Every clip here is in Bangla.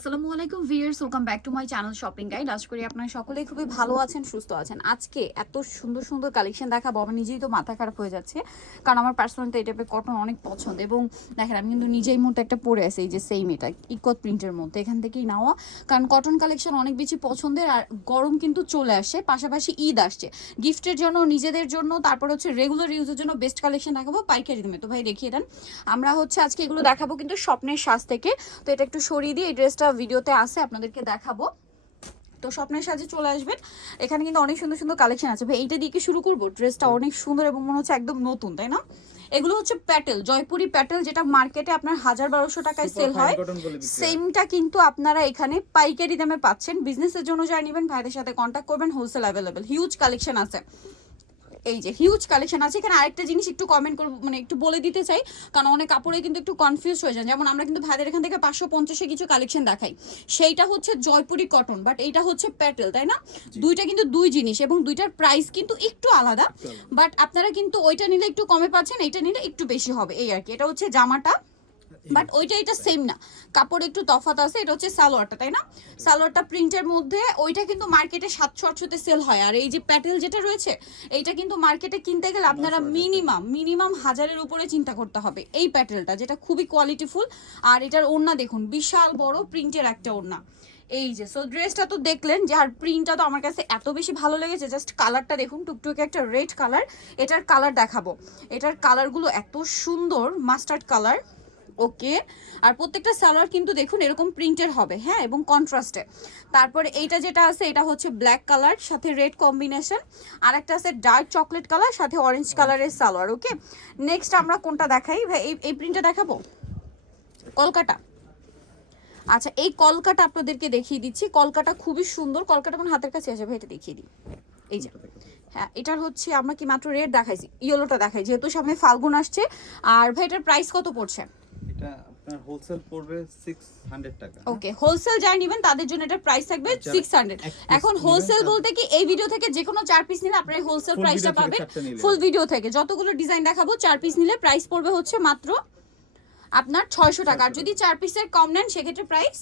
আসসালামু আলাইকুম viewers welcome back to my channel shopping guide. আজ করি আপনারা সকলেই খুবই ভালো আছেন, সুস্থ আছেন। আজকে এত সুন্দর সুন্দর কালেকশন দেখাবো, আমার নিজেই তো মাথা খারাপ হয়ে যাচ্ছে। কারণ আমার পার্সোনালি এই টাইপের কটন অনেক পছন্দ এবং দেখেন, আমি কিন্তু নিজেই মধ্যে একটা পরে আছি, এই যে সেম এটা ইকত প্রিন্টের মধ্যে, এখান থেকেই নেওয়া। কারণ কটন কালেকশন অনেক বেশি পছন্দের আর গরম কিন্তু চলে আসে, পাশাপাশি ঈদ আসছে। গিফটের জন্য, নিজেদের জন্য, তারপর হচ্ছে রেগুলার ইউজের জন্য বেস্ট কালেকশন দেখাবো, পাইকারি দামে। তো ভাই, দেখিয়ে দেন। আমরা হচ্ছে আজকে এগুলো দেখাবো কিন্তু স্বপ্নের সাজ থেকে। তো এটা একটু সরিয়ে দিয়ে এই ড্রেসটা ভিডিওতে আছে আপনাদেরকে দেখাবো। তো স্বপ্নের সাজে চলে আসবেন। এখানে কিন্তু অনেক সুন্দর সুন্দর কালেকশন আছে। ভাই এইটা দিয়ে কি শুরু করব? ড্রেসটা অনেক সুন্দর এবং মনে হচ্ছে একদম নতুন তাই না? এগুলো হচ্ছে প্যাটেল জয়পুরি প্যাটেল যেটা মার্কেটে আপনার হাজার বারোশো টাকায় সেল হয়। সেমটা কিন্তু আপনারা এখানে পাইকারি দামে পাচ্ছেন। বিজনেসের জন্য যারা নেবেন ভাইদের সাথে কন্ট্যাক্ট করবেন হোলসেল অ্যাভেলেবেল হিউজ কালেকশন আছে। এই যে হিউজ কালেকশন আছে। এখানে আরেকটা জিনিস একটু কমেন্ট করব মানে একটু বলে দিতে চাই কারণ অনেক কাপড়ে কিন্তু একটু কনফিউজ হয়ে যান যেমন আমরা কিন্তু ভাইদের এখান থেকে পাঁচশো পঞ্চাশে কিছু কালেকশন দেখাই। সেইটা হচ্ছে জয়পুরি কটন বাট এইটা হচ্ছে প্যাটেল তাই না? দুইটা কিন্তু দুই জিনিস এবং দুইটার প্রাইস কিন্তু একটু আলাদা। বাট আপনারা কিন্তু ওইটা নিলে একটু কমে পাচ্ছেন এইটা নিলে একটু বেশি হবে এই আর কি। এটা হচ্ছে জামাটা। বাট ওইটা এটা সেম না। কাপড় একটু তফাত আছে এটা হচ্ছে সালোয়ারটা তাই না? সালোয়ারটা প্রিন্টের মধ্যে ওইটা কিন্তু মার্কেটে সাতশো আটশোতে সেল হয়। আর এই যে প্যাটেল যেটা রয়েছে এইটা কিন্তু মার্কেটে কিনতে গেলে আপনারা মিনিমাম মিনিমাম হাজারের উপরে চিন্তা করতে হবে এই প্যাটেলটা যেটা খুবই কোয়ালিটিফুল আর এটার ওড়না দেখুন বিশাল বড় প্রিন্টের একটা ওড়না। এই যে সো ড্রেসটা তো দেখলেন যে আর প্রিন্টটা তো আমার কাছে এত বেশি ভালো লেগেছে জাস্ট কালারটা দেখুন টুকটুকে একটা রেড কালার এটার কালার দেখাবো। এটার কালারগুলো এত সুন্দর মাস্টার্ড কালার ওকে। আর প্রত্যেকটা সালোয়ার কিন্তু দেখুন এরকম প্রিন্টের হবে হ্যাঁ এবং কন্ট্রাস্টে তারপরে এইটা যেটা আছে এটা হচ্ছে ব্ল্যাক কালার সাথে রেড কম্বিনেশন আর একটা আছে ডার্ক চকলেট কালার সাথে অরেঞ্জ কালারের সালোয়ার ওকে? নেক্সট আমরা কোনটা দেখাই? ভাই এই এই প্রিন্টটা দেখাবো? কলকাতা। আচ্ছা এই কলকাটা আপনাদেরকে দেখিয়ে দিচ্ছি। কলকাটা খুবই সুন্দর। কলকাটা কোন হাতের কাছে আছে? ভাই এটা দেখিয়ে দিই। এই যে। হ্যাঁ এটার হচ্ছে আমরা কি মাত্র রেড দেখাইছি? ইয়েলোটা দেখাই যেহেতু সামনে ফাল্গুন আসছে। আর ভাই এটার প্রাইস কত পড়ছে? আপনার হোলসেল পড়বে 600 টাকা ওকে হোলসেল যারা নেবেন তাদের জন্য এটা প্রাইস থাকবে যারা সিক্স হান্ড্রেড এক piece এখন হোলসেল বলতে কি এই ভিডিও থেকে যে কোনো চার পিস নিলে আপনারা হোলসেল প্রাইসটা পাবেন ফুল ভিডিও থেকে। যতগুলো ডিজাইন দেখাবো চার পিস নিলে প্রাইস পড়বে হচ্ছে মাত্র আপনার ছয়শো টাকা। আর যদি চার পিসের কম নেন সেক্ষেত্রে প্রাইস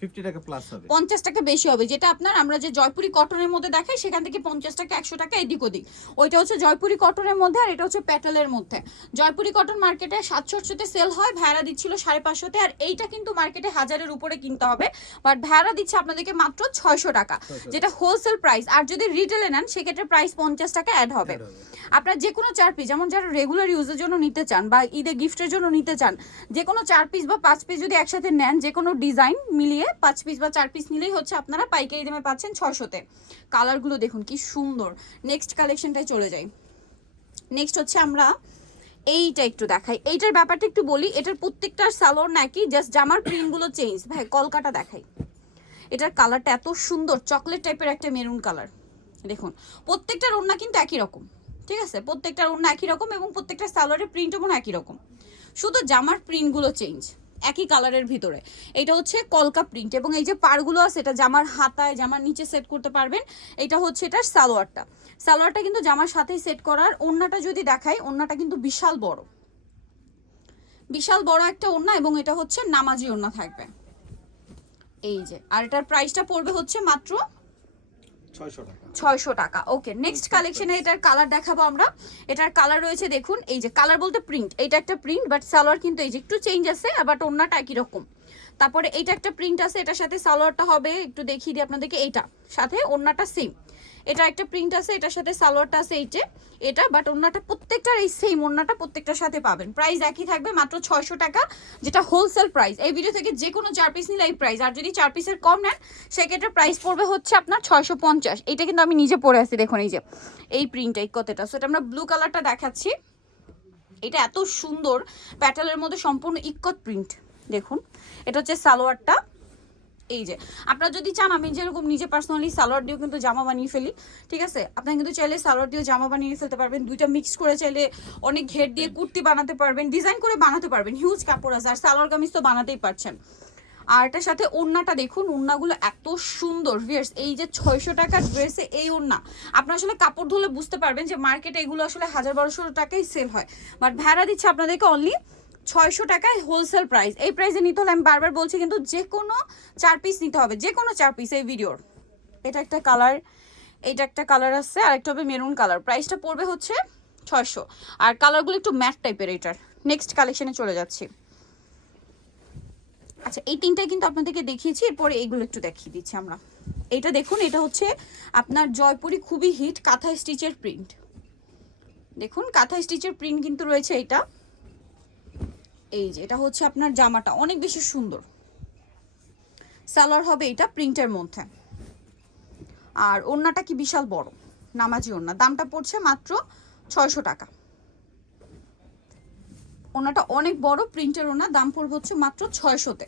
50 টাকা প্লাস হবে। পঞ্চাশ টাকা বেশি হবে যেটা আপনার আমরা যে জয়পুরি কটনের মধ্যে দেখাই সেখান থেকে পঞ্চাশ টাকা একশো টাকা এদিক ওদিক। ওইটা হচ্ছে জয়পুরি কটনের মধ্যে আর এটা হচ্ছে প্যাটেলের মধ্যে। জয়পুরি কটন মার্কেটে সাতশো আটশোতে সেল হয় ভেড়া দিচ্ছিল সাড়ে পাঁচশোতে আর এইটা কিন্তু মার্কেটে হাজারের উপরে কিনতে হবে বাট ভেড়া দিচ্ছে আপনাদেরকে মাত্র ছয়শো টাকা যেটা হোলসেল প্রাইস আর যদি রিটেলে নেন সেক্ষেত্রে প্রাইস পঞ্চাশ টাকা অ্যাড হবে। আপনার যে কোনো চার পিস যেমন যারা রেগুলার ইউজের জন্য নিতে চান বা ঈদে গিফটের জন্য নিতে চান যে কোনো চার পিস বা পাঁচ পিস যদি একসাথে নেন যে কোনো ডিজাইন মিলিয়ে পাঁচ পিস বা চার পিস নিলেই হচ্ছে আপনারা পাইকারি দামে পাচ্ছেন ছশোতে কালারগুলো দেখুন, কি সুন্দর। নেক্সট কালেকশনটায় চলে যাই। নেক্সট হচ্ছে আমরা এইটা একটু দেখাই। এইটার ব্যাপারটা একটু বলি, এটার প্রত্যেকটার সালোয়ার নাকি জাস্ট জামার প্রিন্টগুলো চেঞ্জ ভাই কলকাটা দেখাই। এটার কালারটা এত সুন্দর চকলেট টাইপের একটা মেরুন কালার দেখুন প্রত্যেকটার ওড়না কিন্তু একই রকম, ঠিক আছে? প্রত্যেকটার ওড়না একই রকম এবং প্রত্যেকটা সালোয়ারের প্রিন্টও একই রকম। শুধু জামার প্রিন্টগুলো চেঞ্জ একই কালারের ভিতরে। এটা হচ্ছে কলকা প্রিন্ট এবং এই যে পারগুলো আছে, এটা জামার হাতায়, জামার নিচে সেট করতে পারবেন। এটা হচ্ছে এটার সালোয়ারটা। সালোয়ারটা কিন্তু জামার সাথেই সেট করার। ওড়নাটা যদি দেখাই ওড়নাটা কিন্তু বিশাল বড়। বিশাল বড় একটা ওড়না এবং এটা হচ্ছে নামাজি ওড়না থাকবে। এই যে, আর এটার প্রাইসটা পড়বে হচ্ছে মাত্র 600 টাকা ছয়শো টাকা। ওকে নেক্সট কালেকশনে এটার কালার দেখাবো আমরা। এটার কালার রয়েছে দেখুন এই যে কালার বলতে প্রিন্ট এটা একটা প্রিন্ট বাট সালোয়ার কিন্তু এই যে একটু চেঞ্জ আছে বাট একই রকম। তারপরে এইটা একটা প্রিন্ট আছে এটার সাথে সালোয়ারটা হবে একটু দেখিয়ে দিই আপনাদেরকে এইটা। সাথে অন্যটা সেম এটা একটা প্রিন্ট আছে, এটার সাথে সালোয়ারটা আছে এইটে এটা বাট ওড়নাটা প্রত্যেকটার এই সেম ওড়নাটা প্রত্যেকটার সাথে পাবেন। প্রাইস একই থাকবে, মাত্র ছয়শো টাকা, যেটা হোলসেল প্রাইস এই ভিডিও থেকে যে কোনো চার পিস নিলে এই প্রাইস আর যদি চার পিসের কম নেন, সেক্ষেত্রে প্রাইস পড়বে হচ্ছে আপনার ছয়শো পঞ্চাশ। এটা কিন্তু আমি নিজে পরে আছি, দেখুন এই যে, এই প্রিন্টটা এই কতটা সো এটা আমরা ব্লু কালারটা দেখাচ্ছি। এটা এত সুন্দর প্যাটেলের মধ্যে সম্পূর্ণ ইক্কত প্রিন্ট দেখুন। এটা হচ্ছে সালোয়ারটা। এই যে, আপনারা যদি চান, আমি যেরকম নিজে পার্সোনালি সালোয়ার দিয়েও কিন্তু জামা বানিয়ে ফেলি, ঠিক আছে? আপনারা কিন্তু চাইলে সালোয়ার দিয়েও জামা বানিয়ে ফেলতে পারবেন, দুইটা মিক্স করে চাইলে অনেক ঘের দিয়ে কুর্তি বানাতে পারবেন ডিজাইন করে বানাতে পারবেন হিউজ কাপড় আছে, আর সালোয়ার কামিজ তো বানাতেই পারছেন। আর এটার সাথে ওড়নাটা দেখুন, ওড়নাগুলো এত সুন্দর ভিয়ার্স এই যে ছয়শো টাকার ড্রেসে এই ওড়না। আপনারা আসলে কাপড় ধুলে বুঝতে পারবেন যে মার্কেটে এগুলো আসলে হাজার বারোশো টাকাই সেল হয়। বাট ভেড়া দিচ্ছে আপনাদেরকে অনলি ছয়শো টাকায় হোলসেল প্রাইস এই প্রাইসে নিতে হলে আমি বারবার বলছি, কিন্তু যে কোনো চার পিস নিতে হবে যে কোনো চার পিস এই ভিডিওর এটা একটা কালার এটা একটা কালার আছে আর একটা হবে মেরুন কালার প্রাইসটা পড়বে হচ্ছে ছয়শো। আর কালারগুলো একটু ম্যাট টাইপের এটার নেক্সট কালেকশনে চলে যাচ্ছি। আচ্ছা এই তিনটাই কিন্তু আপনাদেরকে দেখিয়েছি, এরপরে এইগুলো একটু দেখিয়ে দিচ্ছি আমরা। এটা দেখুন, এটা হচ্ছে আপনার জয়পুরি খুবই হিট কাঁথা স্টিচের প্রিন্ট দেখুন, কাঁথা স্টিচের প্রিন্ট কিন্তু রয়েছে এটা এই যে, এটা হচ্ছে আপনার জামাটা, অনেক বেশি সুন্দর। সালোয়ার হবে এটা প্রিন্টের মধ্যে। আর ওড়নাটা কি বিশাল বড়, নামাজি ওড়না। দামটা পড়ছে মাত্র ছয়শো টাকা। ওনাটা অনেক বড়, প্রিন্টের ওনা দাম পড়বে হচ্ছে মাত্র ছয়শোতে।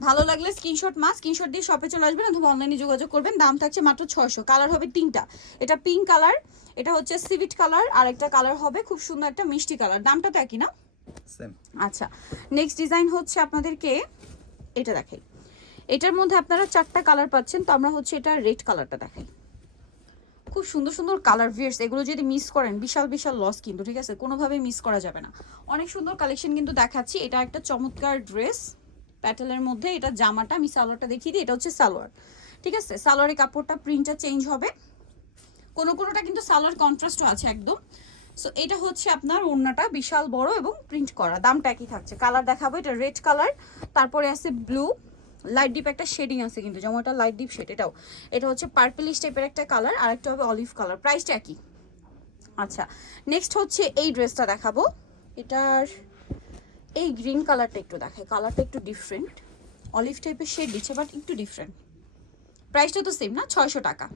ভালো লাগলে স্ক্রিনশট মা স্ক্রিনশট দিয়ে শপে চলে আসবেন অথবা অনলাইনে যোগাযোগ করবেন, দাম থাকছে মাত্র ছয়শো। কালার হবে তিনটা। এটা পিঙ্ক কালার এটা হচ্ছে সিভিট কালার আর একটা কালার হবে খুব সুন্দর একটা মিষ্টি কালার দামটা তো একই না? আচ্ছা নেক্সট ডিজাইন হচ্ছে আপনাদেরকে এটা দেখাই। এটার মধ্যে আপনারা চারটা কালার পাচ্ছেন, তো আমরা হচ্ছে এটা রেড কালারটা দেখাই। খুব সুন্দর সুন্দর কালার ভিয়ার্স এগুলো যদি মিস করেন, বিশাল বিশাল লস কিন্তু, ঠিক আছে? কোনোভাবেই মিস করা যাবে না। অনেক সুন্দর কালেকশন কিন্তু দেখাচ্ছি। এটা একটা চমৎকার ড্রেস প্যাটেলের মধ্যে এটা জামাটা, আমি সালোয়ারটা দেখিয়ে দিই, এটা হচ্ছে সালোয়ার। ঠিক আছে? সালোয়ারের কাপড়টা প্রিন্টটা চেঞ্জ হবে। কোনো কোনোটা কিন্তু সালোয়ার কন্ট্রাস্টও আছে একদম। সো এটা হচ্ছে আপনার ওড়নাটা বিশাল বড় এবং প্রিন্ট করা। দামটা একই থাকছে। কালার দেখাবো, এটা রেড কালার তারপরে আছে ব্লু লাইট ডিপ একটা শেডিং আছে কিন্তু যেমন এটা লাইট ডিপ শেড এটাও। এটা হচ্ছে পার্পলিশ টাইপের একটা কালার আর একটা হবে অলিভ কালার প্রাইসটা একই। আচ্ছা নেক্সট হচ্ছে এই ড্রেসটা দেখাবো। এটার এই গ্রিন কালারটা একটু দেখায় কালারটা একটু ডিফারেন্ট অলিভ টাইপের শেড দিচ্ছে বাট একটু ডিফারেন্ট প্রাইসটা তো সেম না, ছয়শো টাকা।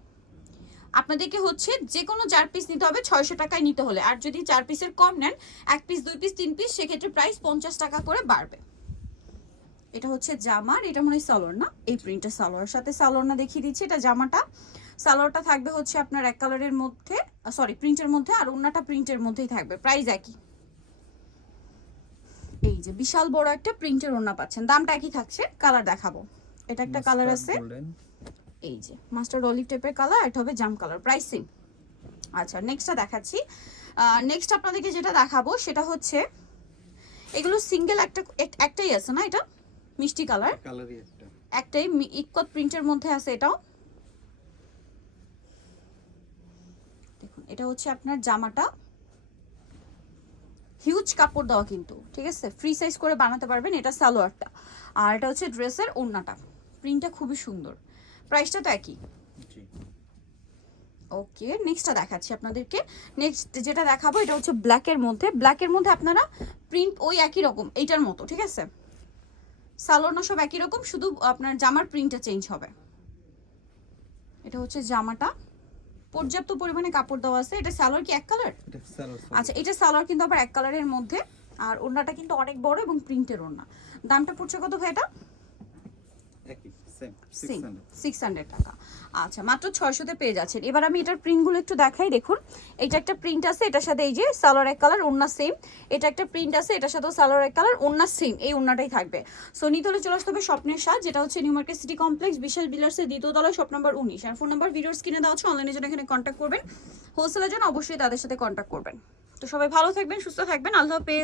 আপনাদেরকে হচ্ছে যে কোনো চার পিস নিতে হবে ছয়শো টাকায় নিতে হলে। আর যদি চার পিসের কম নেন এক পিস দুই পিস তিন পিস সেক্ষেত্রে প্রাইস পঞ্চাশ টাকা করে বাড়বে। এটা হচ্ছে জামার এটা মনে হয় সালোয়ার না? এই প্রিন্টটা সালোয়ার। সাথে সালোয়ার না দেখিয়ে দিচ্ছি এটা জামাটা। সালোয়ারটা থাকবে হচ্ছে আপনার এক কালারের মধ্যে সরি প্রিন্টের মধ্যে আর অন্যটা প্রিন্টের মধ্যেই থাকবে। প্রাইস একই। এই যে বিশাল বড় একটা প্রিন্টের ওড়না পাচ্ছেন। দামটা একই থাকছে কালার দেখাবো। এটা একটা কালার আছে। এই যে মাস্টার অলিভ টাইপের কালার এটা হবে জাম কালার প্রাইস সেম আচ্ছা নেক্সটটা দেখাচ্ছি। নেক্সট আপনাদেরকে যেটা দেখাবো সেটা হচ্ছে এগুলো সিঙ্গেল একটা একটাই আছে না এটা? মিষ্টি কালার একটাই ইক্কত প্রিন্টের মধ্যে আছে এটাও। দেখুন এটা হচ্ছে আপনার জামাটা। হিউজ কাপড় দেওয়া কিন্তু ঠিক আছে? ফ্রি সাইজ করে বানাতে পারবেন এটা সালোয়ারটা। আর এটা হচ্ছে ড্রেসের ওড়নাটা। প্রিন্টটা খুবই সুন্দর। প্রাইসটা তো একই। ওকে নেক্সটটা দেখাচ্ছি আপনাদেরকে। নেক্সট যেটা দেখাবো এটা হচ্ছে ব্ল্যাকের মধ্যে। ব্ল্যাকের মধ্যে আপনারা প্রিন্ট ওই একই রকম এইটার মতো ঠিক আছে? সালোয়ার সব একই রকম শুধু আপনার জামার প্রিন্টটা চেঞ্জ হবে। এটা হচ্ছে জামাটা। পর্যাপ্ত পরিমাণে কাপড় দেওয়া আছে। এটা সালোয়ার কি এক কালার আচ্ছা এটা সালোয়ার কিন্তু আবার এক কালারের মধ্যে। আর ওড়নাটা কিন্তু অনেক বড় এবং প্রিন্টের ওড়না। দামটা পড়ছে কত ভাই এটা? একই সেম সেম 600 সিক্স হান্ড্রেড টাকা। আচ্ছা মাত্র ছয়শোতে পেয়ে যাচ্ছেন। এবার আমি এটার প্রিন্টগুলো একটু দেখাই দেখুন। এটা একটা প্রিন্ট আছে এটার সাথে এই যে সালোয়ার এক কালার ওন্না সেম এটা একটা প্রিন্ট আছে এটার সাথেও সালোয়ার এক কালার ওন্না সেম এই ওন্নাটাই থাকবে। সো নিতলে চলে আসতে হবে স্বপ্নের সাজ যেটা হচ্ছে নিউ মার্কেট সিটি কমপ্লেক্স বিশাল বিলার্সের দ্বিতীয় তলায় শপ নাম্বার উনিশ। আর ফোন নাম্বার ভিডিওস কিনে দেওয়া হচ্ছে অনলাইনের জন্য এখানে কন্ট্যাক্ট করবেন। হোলসেলের জন্য অবশ্যই তাদের সাথে কন্ট্যাক্ট করবেন। তো সবাই ভালো থাকবেন সুস্থ থাকবেন আল্লাহ হাফেজ।